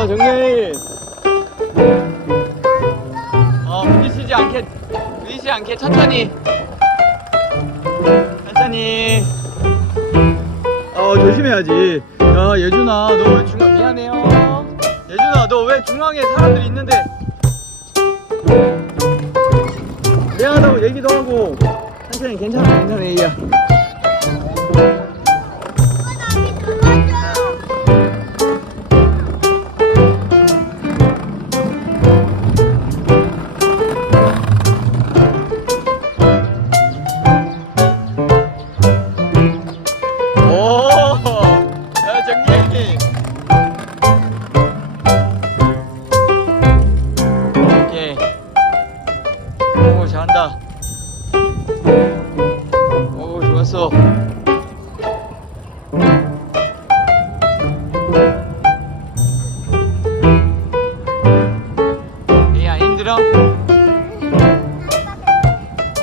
어, 정렬이. 어, 부딪히지 않게, 부딪히지 않게 천천히. 천천히. 어, 조심해야지. 야, 예준아, 너 왜 중앙, 미안해요. 예준아, 너 왜 중앙에 사람들이 있는데. 미안하다고 얘기도 하고. 천천히, 괜찮아, 괜찮아, 얘야. 오, 잘한다. 오, 좋았어. 얘안 힘들어?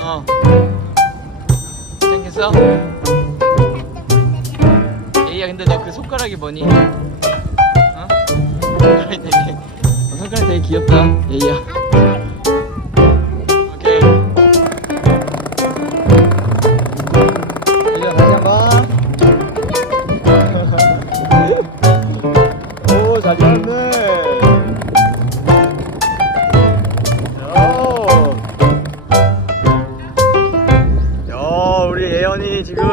어. 괜찮겠어? 에이야 근데 너 그 손가락이 뭐니? 어? 손가락이 되게 어, 손가락 되게 귀엽다 에이야 잘 잡았네. 야 우리 예연이 지금